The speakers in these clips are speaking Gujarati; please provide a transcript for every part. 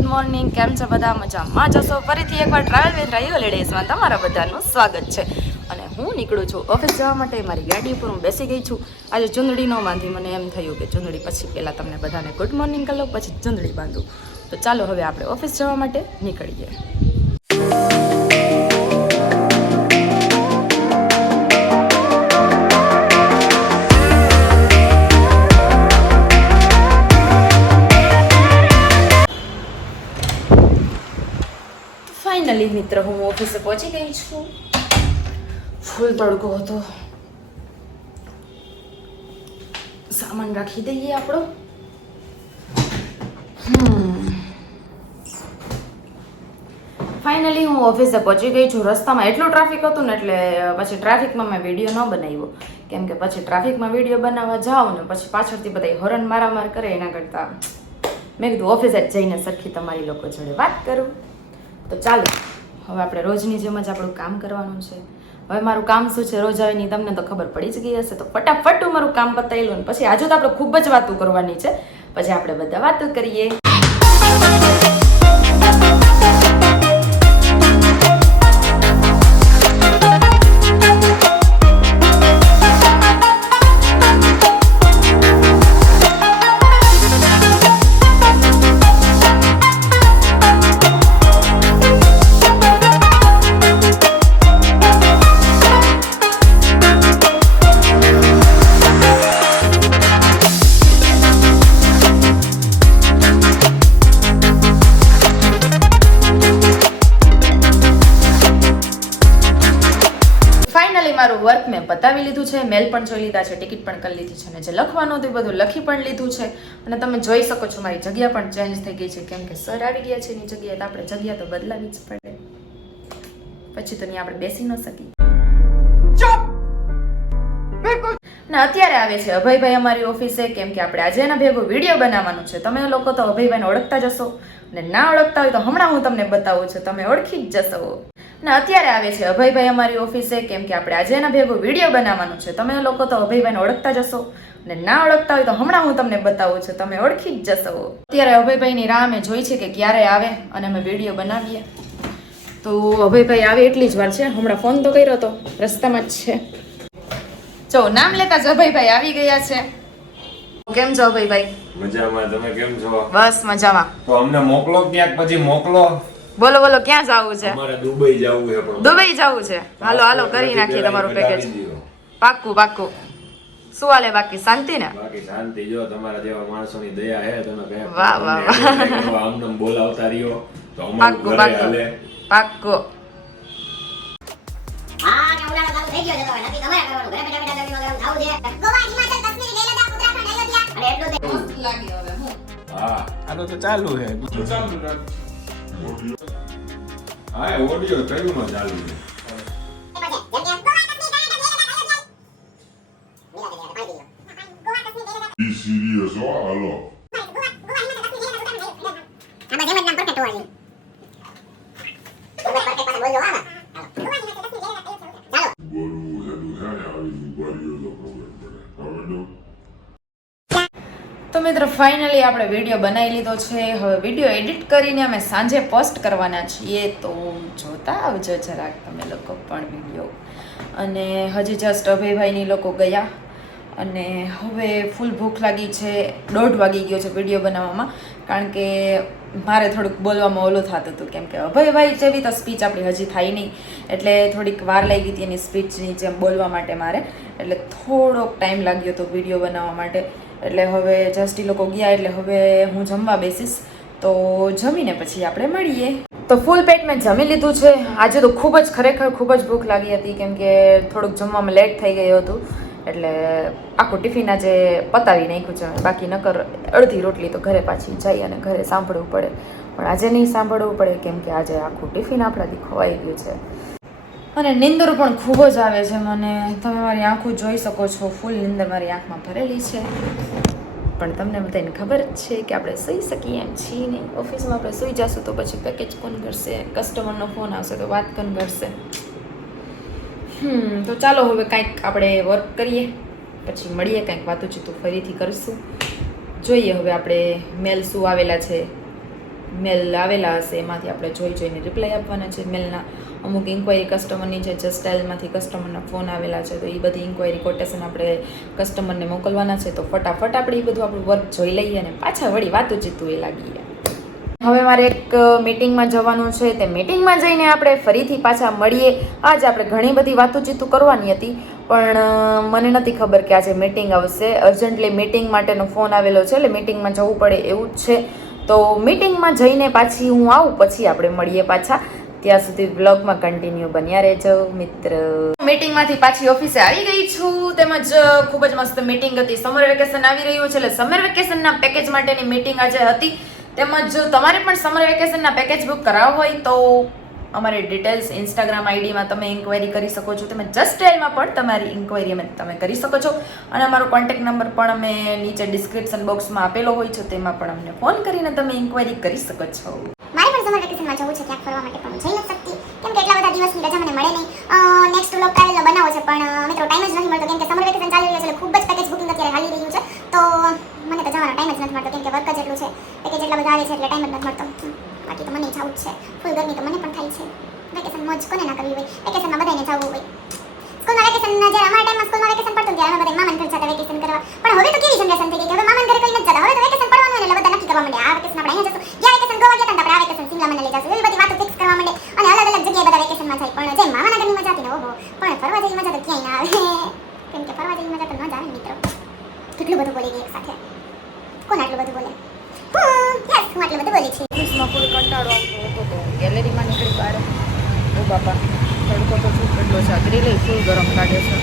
Good morning. કેમ છો બધા? મજામાં જશો? ફરીથી એકવાર ટ્રાવેલ વિથ રાહી હોલિડેઝમાં તમારા બધાનું સ્વાગત છે. અને હું નીકળું છું ઓફિસ જવા માટે. મારી ગાડી ઉપર હું બેસી ગઈ છું. આજે ચૂંદડી ન બાંધી, મને એમ થયું કે ચૂંદડી પછી પહેલાં તમને બધાને ગુડ મોર્નિંગ કરી લો, પછી ચૂંદડી બાંધું. તો ચાલો હવે આપણે ઓફિસ જવા માટે નીકળીએ. ફાઇનલી મિત્ર, હું ઓફિસે પહોંચી ગઈ છું. ફૂલ તડકો હતો. સામાન રાખી દઈએ આપણો. ફાઇનલી હું ઓફિસે પહોંચી ગઈ છું. રસ્તામાં એટલું ટ્રાફિક હતું ને, એટલે પછી ટ્રાફિકમાં મેં વિડીયો ન બનાવ્યો. કેમ કે પછી ટ્રાફિકમાં વિડીયો બનાવવા જાઉં ને પછી પાછળથી બધા હોરન મારામાર કરે, એના કરતાં મેં કીધું ઓફિસે જ જઈને સરખી તમારી લોકો જોડે વાત કરું. તો ચાલો, હવે આપણે રોજની જેમ જ આપણું કામ કરવાનું છે. હવે મારું કામ શું છે રોજ આવીને તમને તો ખબર પડી જ ગઈ હશે. તો ફટાફટ હું મારું કામ પતાવી લઉં ને પછી આજે તો આપણે ખૂબ જ વાતો કરવાની છે. પછી આપણે બધા વાતો કરીએ. મારું વર્ક મેં બતાવી લીધું છે, મેલ પણ જોઈ લીધા છે, ટિકિટ પણ કરી લીધી છે, અને જે લખવાનું હતું એ બધું લખી પણ લીધું છે. અને તમે જોઈ શકો છો મારી જગ્યા પણ ચેન્જ થઈ ગઈ છે, કેમ કે સર આવી ગયા છે એની જગ્યાએ. તો આપણે જગ્યા તો બદલાવી જ પડે, પછી તો ત્યાં આપણે બેસી ન શકીએ. અને અત્યારે આવે છે અભયભાઈ અમારી ઓફિસે, કેમ કે આપણે આજે એના ભેગું વિડીયો બનાવવાનું છે. તમે લોકો તો અભયભાઈને ઓળખતા જશો, અને ના ઓળખતા હોય તો હમણાં હું તમને બતાવું છું, તમે ઓળખી જ જશો. ને અત્યારે આવે છે અભયભાઈ અમારી ઓફિસે, કેમ કે આપણે આજે એના ભેગું વિડીયો બનાવવાનું છે. તમે લોકો તો અભયભાઈને ઓળખતા જશો, અને ના ઓળખતા હોય તો હમણાં હું તમને બતાવું છું, તમે ઓળખી જ જશો. અત્યારે અભયભાઈની રાહ મેં જોઈ છે કે ક્યારે આવે અને અમે વિડીયો બનાવીએ. તો અભયભાઈ આવે એટલી જ વાર છે. હમણાં ફોન તો કર્યો હતો, રસ્તામાં જ છે. જો નામ લેતા જ અભયભાઈ આવી ગયા છે. કેમ છો અભયભાઈ? મજામાં. તમે કેમ છો? બસ મજામાં. તો અમને મોકલો ક્યાંક, પછી મોકલો. બોલો બોલો, ક્યાં જવું છે? અમારે દુબઈ જવું છે. પણ દુબઈ જવું છે? હાલો હાલો, કરી નાખીએ તમારું પેકેજ. પાક્કું પાક્કું. શું હાલે બાકી? શાંતિ ને? બાકી શાંતિ. જો તમારા જેવા માણસોની દયા હે. તમે કહે વાહ વાહ વાહ. આમનામ બોલાવતા રહ્યો તો અમારું ઘરે હાલે. પાક્કું. હા કે ઉડાડો ચાલુ થઈ ગયો છે. તો નથી તમારે કરવાનું. ઘરે બેઠા બેઠા ગરમીમાં ગરમ ખાવું છે. ગોવા, હિમાચલ, કાશ્મીર, લેહ લદ્દાખ, ઉત્તરાખંડ, અયોધ્યા. અને એટલું જ મસ્ત લાગી હવે હું. હા આનો તો ચાલુ છે. તો ચાલુ રાખ. હા ઓડિયો થયું નો ચાલુ છે. Be serious, oh, hello. બોલવું એનું છે ને આવી બારીઓ તો ખબર પડે. હવે તો તો મિત્રો ફાઇનલી આપણે વિડીયો બનાવી લીધો છે. હવે વિડીયો એડિટ કરીને અમે સાંજે પોસ્ટ કરવાના છીએ. તો જોતા આવજો જરાક તમે લોકો પણ વિડીયો. અને હજી જસ્ટ અભયભાઈની લોકો ગયા અને હવે ફૂલ ભૂખ લાગી છે. 1:30 વાગી ગયો છે વિડીયો બનાવવામાં, કારણ કે મારે થોડુંક બોલવામાં ઓલું થતું હતું, કેમ કે અભયભાઈ જેવી તો સ્પીચ આપણી હજી થાય નહીં, એટલે થોડીક વાર લાગી હતી એની સ્પીચની જેમ બોલવા માટે મારે. એટલે થોડોક ટાઈમ લાગ્યો હતો વિડીયો બનાવવા માટે. એટલે હવે જસ્ટ એ લોકો ગયા એટલે હવે હું જમવા બેસીશ. તો જમીને પછી આપણે મળીએ. તો ફૂલ પેટ મેં જમી લીધું છે. આજે તો ખરેખર ખૂબ જ ભૂખ લાગી હતી, કેમ કે થોડુંક જમવામાં લેટ થઈ ગયું હતું. એટલે આખું ટિફિન આજે પતાવી નાખ્યું છે. બાકી નકર અડધી રોટલી તો ઘરે પાછી જઈ અને ઘરે સાંભળવું પડે, પણ આજે નહીં સાંભળવું પડે, કેમ કે આજે આખું ટિફિન આપણાથી ખવાઈ ગયું છે. અને નીંદર પણ ખૂબ જ આવે છે મને. તમે મારી આંખો જોઈ શકો છો, ફૂલ નીંદર મારી આંખમાં ભરેલી છે. પણ તમને બધાને ખબર જ છે કે આપણે સૂઈ શકીએ એમ છીએ નહીં. ઓફિસમાં આપણે સૂઈ જશું તો પછી પેકેજ કોણ કરશે? કસ્ટમરનો ફોન આવશે તો વાત કોણ કરશે? તો ચાલો હવે કાંઈક આપણે વર્ક કરીએ, પછી મળીએ, કાંઈક વાતું ચીતું ફરીથી કરીશું. જોઈએ હવે આપણે મેલ શું આવેલા છે મેલ આવેલા હશે એમાંથી આપણે જોઈને રિપ્લાય આપવાના છે મેલના. અમુક ઇન્ક્વાયરી કસ્ટમરની છે, જસ્ટ ડાયલમાંથી કસ્ટમરના ફોન આવેલા છે, તો એ બધી ઇન્ક્વાયરી કોટેશન આપણે કસ્ટમરને મોકલવાના છે. તો ફટાફટ આપણે એ બધું આપણું વર્ક જોઈ લઈએ અને પાછા વળી વાતું એ લાગીએ. હવે મારે એક મીટિંગમાં જવાનું છે, તે મીટિંગમાં જઈને આપણે ફરીથી પાછા મળીએ. આજ આપણે ઘણી બધી વાતુચીતું કરવાની હતી, પણ મને નથી ખબર કે આજે મીટિંગ આવશે. અર્જન્ટલી મીટિંગ માટેનો ફોન આવેલો છે, એટલે મીટિંગમાં જવું પડે એવું જ છે. તો મીટિંગમાં જઈને પાછી હું આવું, પછી આપણે મળીએ પાછા. ત્યાં સુધી વ્લોગમાં કન્ટિન્યુ બન્યા રહેજો મિત્ર. મીટિંગમાંથી પાછી ઓફિસે આવી ગઈ છું, તેમજ ખૂબ જ મસ્ત મીટિંગ હતી. સમર વેકેશન આવી રહ્યું છે, એટલે સમર વેકેશનના પેકેજ માટેની મીટિંગ આજે હતી. તેમજ તમારે પણ સમર વેકેશનના પેકેજ બુક કરાવવા હોય તો અમારી ડિટેલ્સ ઇન્સ્ટાગ્રામ આઈડીમાં તમે ઇન્ક્વાયરી કરી શકો છો. તમે જસ્ટ ડાયલમાં પણ તમારી ઇન્ક્વાયરી તમે કરી શકો છો. અને અમારો કોન્ટેક્ટ નંબર પણ અમે નીચે ડિસ્ક્રિપ્શન બોક્સમાં આપેલો હોય છે, તેમાં પણ અમને ફોન કરીને તમે ઇન્ક્વાયરી કરી શકો છો. મારે પણ સમર વેકેશનમાં જવું છે ક્યાંક ફરવા માટે, પણ હું જઈ નથી શકતી કેમ કે એટલા બધા દિવસની રજા મને મળે નહીં. નેક્સ્ટ વ્લોગ ટ્રાવેલનો બનાવો છે, પણ મિત્રો ટાઈમ જ નથી મળતો કેમ કે સમર વેકેશન ચાલી રહ્યું છે, એટલે ખૂબ જ પેકેજ બુકિંગ અત્યારે હાલી રહ્યું છે. તો મને તો જવાનો ટાઈમ જ નથી મળતો કેમ કે વર્ક જ એટલું છે, પેકેજ એટલા બધા આવે છે, એટલે ટાઈમ જ નથી મળતો. બાકી તો મને જવું જ છે. ફૂલ ગરમી તો મને પણ થાય છે. વેકેશન મોજ કોને ના કરવી હોય, વેકેશનમાં બધાને જવું હોય. સ્કૂલમાં વેકેશન જ્યારે અમારા ટાઈમમાં સ્કૂલમાં વેકેશન પડતું ત્યારે અમે બધા મામાના ઘરે જતા વેકેશન કરવા. પણ હવે તો કેવી જનરેશન થઈ ગઈ કે હવે મામાના ઘરે કોઈ નથી જતા. હવે તો વેકેશન પડવાનું હોય એટલે બધા નક્કી કરવા માંડે આ વેકેશન આપણે અહીંયા જશું, ગયા વેકેશન ગોવા ગયા હતા આપણે આ વેકેશન શિમલા મનાલી જશું, એવી બધી વાતો ફિક્સ કરવા માંડે અને અલગ અલગ જગ્યાએ બધા વેકેશનમાં જાય. પણ જે મામાના ઘરની મજા હતી ને ઓહો, પણ ફરવા જેવી મજા તો ક્યાંય ના આવે કેમ કે ફરવા જેવી મજા તો ન જ આવે ને મિત્રો. કેટલું બધું બોલી ગઈ એક સાથે. કોણ આટલું બધું બોલે? યસ, હું આટલું બધું બોલી છું. ઓફિસમાં ફૂલ કંટાળો આવતો હતો, તો ગેલેરીમાં નીકળી બહાર. ઓ બાપા, તડકો તો શું કેટલો છે, ગ્રીલ ફૂલ ગરમ લાગે છે.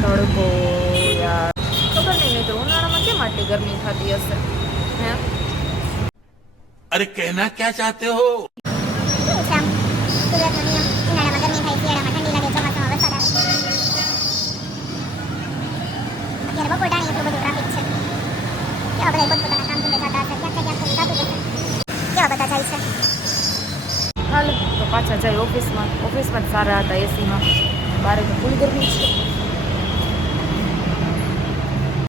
તડકો યાર, ખબર નહીં તો ઉનાળામાં કેમ આટલી ગરમી થતી હશે હે? अरे कहना क्या चाहते हो? કેવું છે આમ કુદરતનો નિયમ? ઉનાળામાં ગરમી થાય, શિયાળામાં ઠંડી લાગે, ચોમાસામાં વરસાદ આવે. અત્યારે બપોર ટાણી એટલું બધું ટ્રાફિક છે. કેવા બધા પોતપોતાના કામ ધંધે થતા હશે, ક્યાંક થતું હશે. કેવા બધા જાય છે. હાલ તો પાછા જાય ઓફિસમાં. ઓફિસમાં જ સારા હતા એસીમાં, બારે તો ફૂલ ગરમી છે.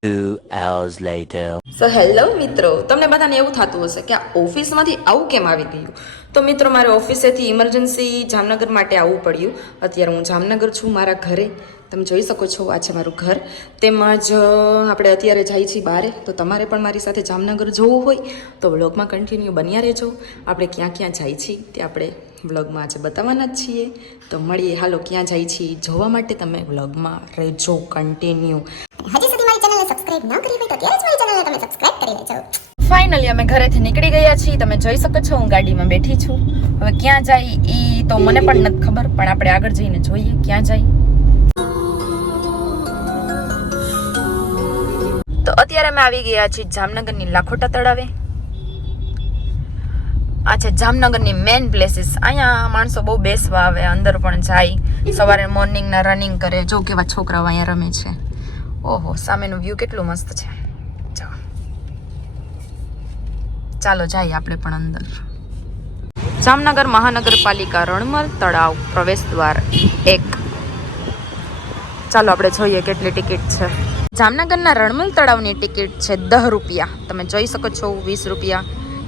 2 hours later. સો હેલો મિત્રો, તમને બધાને એવું થતું હશે કે આ ઓફિસમાંથી આવું કેમ આવી ગયું. તો મિત્રો મારે ઓફિસેથી ઇમરજન્સી જામનગર માટે આવવું પડ્યું. અત્યારે હું જામનગર છું મારા ઘરે, તમે જોઈ શકો છો આ છે મારું ઘર. તેમજ આપણે અત્યારે જઈએ છીએ બહારે, તો તમારે પણ મારી સાથે જામનગર જવું હોય તો વ્લોગમાં કન્ટિન્યુ બન્યા રહેજો. આપણે ક્યાં ક્યાં જઈએ છીએ તે આપણે વ્લોગમાં આજે બતાવવાના જ છીએ. તો મળીએ, હાલો ક્યાં જઈએ છીએ જોવા માટે તમે વ્લોગમાં રહેજો કન્ટિન્યુ. હજી સુધી મારી ચેનલને સબસ્ક્રાઇબ ન કરી હોય તો અત્યારે જ મારી ચેનલને તમે સબસ્ક્રાઇબ કરી લેજો. ફાઇનલી અમે ઘરેથી નીકળી ગયા છીએ. તમે જોઈ શકો છો હું ગાડીમાં બેઠી છું. હવે ક્યાં જાય એ તો મને પણ નથી ખબર, પણ આપણે આગળ જઈને જોઈએ ક્યાં જાય. તો અત્યારે અમે આવી ગયા છીએ જામનગરની લાખોટા તળાવે. આ છે જામનગરની મેઇન પ્લેસીસ. અહીંયા માણસો બહુ બેસવા આવે, અંદર પણ જાય, સવારે મોર્નિંગના રનિંગ કરે. જો કેવા છોકરાઓ અહીંયા રમે છે. ઓહો, સામેનું વ્યૂ કેટલું મસ્ત છે. ચાલો જઈએ આપણે પણ અંદર. જામનગર મહાનગરપાલિકા રણમલ તળાવ પ્રવેશ દ્વાર 1. ચાલો આપણે જોઈએ કેટલી ટિકિટ છે. જામનગરના રણમલ તળાવની ટિકિટ છે 10 રૂપિયા. તમે જોઈ શકો છો 20 રૂપિયા,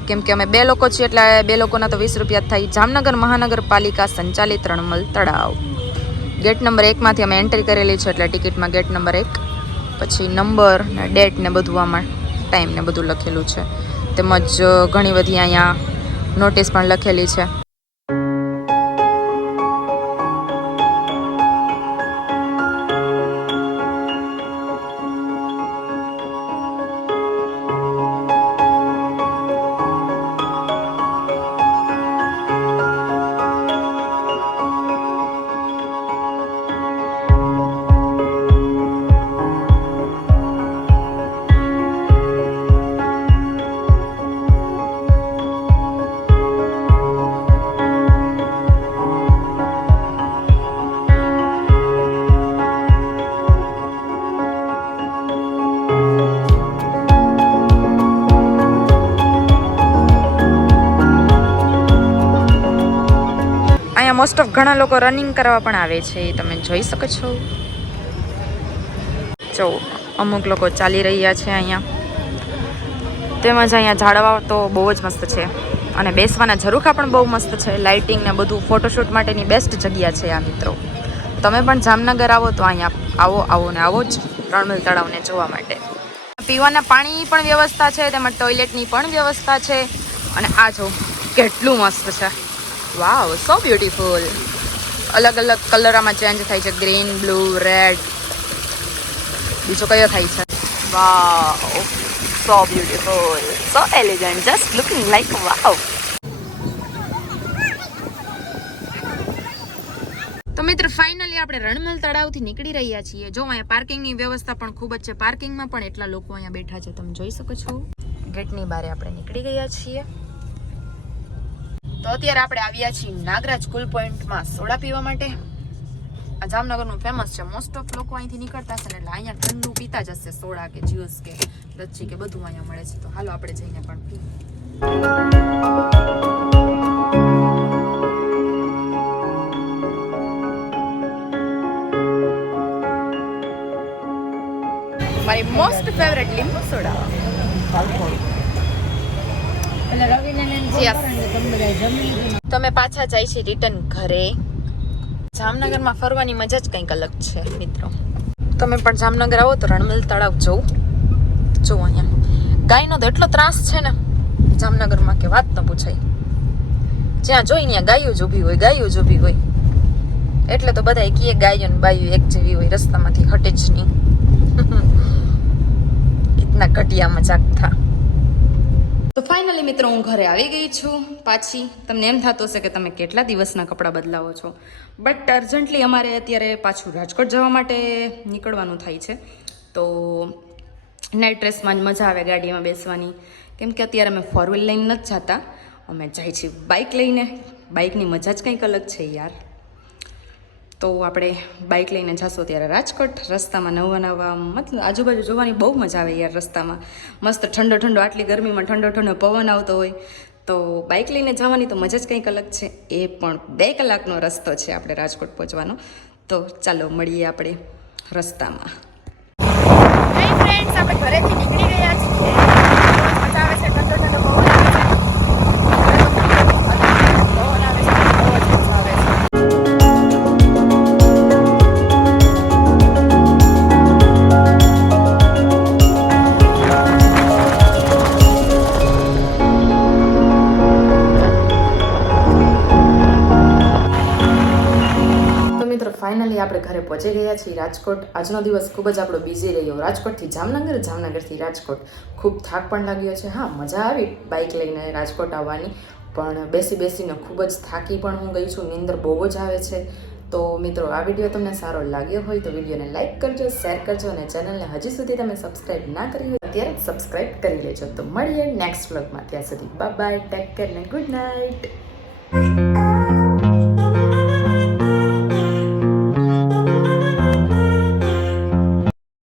કેમ કે અમે 2 લોકો છીએ એટલે 2 લોકોના તો 20 રૂપિયા થાય. જામનગર મહાનગરપાલિકા સંચાલિત રણમલ તળાવ. ગેટ નંબર 1 માંથી અમે એન્ટ્રી કરેલી છે, એટલે ટિકિટમાં ગેટ નંબર 1, પછી નંબર ને ડેટ ને બધું આમાં ટાઈમ ને બધું લખેલું છે. તેમજ ઘણી બધી અહીંયા નોટિસ પણ લખેલી છે. મોસ્ટ ઓફ ઘણા લોકો રનિંગ કરવા પણ આવે છે, તમે જોઈ શકો છો. જો અમુક લોકો ચાલી રહ્યા છે અહીંયા. તેમજ અહીંયા ઝાડવા તો બહુ જ મસ્ત છે અને બેસવાના ઝરૂખા પણ બહુ મસ્ત છે. લાઇટિંગ ને બધું ફોટોશૂટ માટેની બેસ્ટ જગ્યા છે આ મિત્રો. તમે પણ જામનગર આવો તો અહીંયા આવો ને આવો જ રણમેલ તળાવને જોવા માટે. પીવાના પાણી પણ વ્યવસ્થા છે, તેમજ ટોયલેટની પણ વ્યવસ્થા છે. અને આ જો કેટલું મસ્ત છે, વાવ સો બ્યુટીફુલ. અલગ અલગ કલર આમાં ચેન્જ થાય છે, ગ્રીન, બ્લુ, રેડ. બીજો કયો થાય છે? Wow so beautiful, so elegant, just looking like wow. તો મિત્ર ફાઇનલી આપણે રણમેલ તળાવથી નીકળી રહ્યા છીએ. જો અહીંયા પાર્કિંગની વ્યવસ્થા પણ ખૂબ જ છે. પાર્કિંગમાં પણ એટલા લોકો અહીંયા બેઠા છે, તમે જોઈ શકો છો. ગેટની બહાર આપણે નીકળી ગયા છીએ. તો અત્યારે આપણે આવ્યા છીએ નાગરાજ કુલ પોઈન્ટમાં સોડા પીવા માટે. આ જામનગરનું ફેમસ છે, મોસ્ટ ઓફ લોકો અહીંથી નીકળતા હશે એટલે અહીંયા ઠંડુ પીતા જ હશે, સોડા કે જ્યુસ કે લચ્છી કે બધું અહીંયા મળે છે. તો હાલો આપણે જઈને પણ પીએ. મારી મોસ્ટ ફેવરેટ લીંબુ સોડા. તમે પાછા જાય છે રિટર્ન ઘરે. જામનગરમાં ફરવાની મજા જ કંઈક અલગ છે મિત્રો. તમે પણ જામનગર આવો તો રણમેલ તળાવ જોવો અહીંયા. ગાયનો તો એટલો ત્રાસ છે ને જામનગરમાં કે વાત ન પૂછાય. જ્યાં જોઈ ત્યાં ગાયું જ ઊભી હોય. એટલે તો બધા કીએ ગાયો ને બાયું એક જેવી હોય, રસ્તામાંથી હટે જ નહીં. કિતના ઘટિયા મજાક થા. તો ફાઇનલી મિત્રો હું ઘરે આવી ગઈ છું પાછી. તમને એમ થતું હશે કે તમે કેટલા દિવસના કપડાં બદલાવો છો, બટ અર્જન્ટલી અમારે અત્યારે પાછું રાજકોટ જવા માટે નીકળવાનું થાય છે. તો નાઇટ ડ્રેસમાં જ મજા આવે ગાડીમાં બેસવાની, કેમ કે અત્યારે અમે 4 વ્હીલ લઈને નથી જતા, અમે જાય છીએ બાઇક લઈને. બાઇકની મજા જ કંઈક અલગ છે યાર. તો આપણે બાઇક લઈને જશો ત્યારે રાજકોટ. રસ્તામાં નવા મતલબ આજુબાજુ જોવાની બહુ મજા આવે યાર. રસ્તામાં મસ્ત ઠંડો આટલી ગરમીમાં ઠંડો પવન આવતો હોય. તો બાઇક લઈને જવાની તો મજા જ કંઈક અલગ છે. એ પણ 2 કલાકનો રસ્તો છે આપણે રાજકોટ પહોંચવાનો. તો ચાલો મળીએ આપણે રસ્તામાં. ફ્રેન્ડ્સ આપણે ઘરેથી નીકળી ગયા છીએ. મજા આવે છે, ઠંડો પવન આવે છે. ફાઇનલી આપણે ઘરે પહોંચી ગયા છીએ રાજકોટ. આજનો દિવસ ખૂબ જ આપણો બિઝી રહ્યો. રાજકોટથી જામનગર, જામનગરથી રાજકોટ. ખૂબ થાક પણ લાગ્યો છે. હા, મજા આવી બાઇક લઈને રાજકોટ આવવાની, પણ બેસીને ખૂબ જ થાકી પણ હું ગઈ છું. નીંદર બહુ જ આવે છે. તો મિત્રો આ વિડીયો તમને સારો લાગ્યો હોય તો વિડીયોને લાઇક કરજો, શેર કરજો અને ચેનલને હજી સુધી તમે સબસ્ક્રાઈબ ના કરી હોય અત્યારે સબસ્ક્રાઈબ કરી લેજો. તો મળીએ નેક્સ્ટ વ્લોગમાં. ત્યાં સુધી બાય, ટેક કેર ને ગુડ નાઇટ.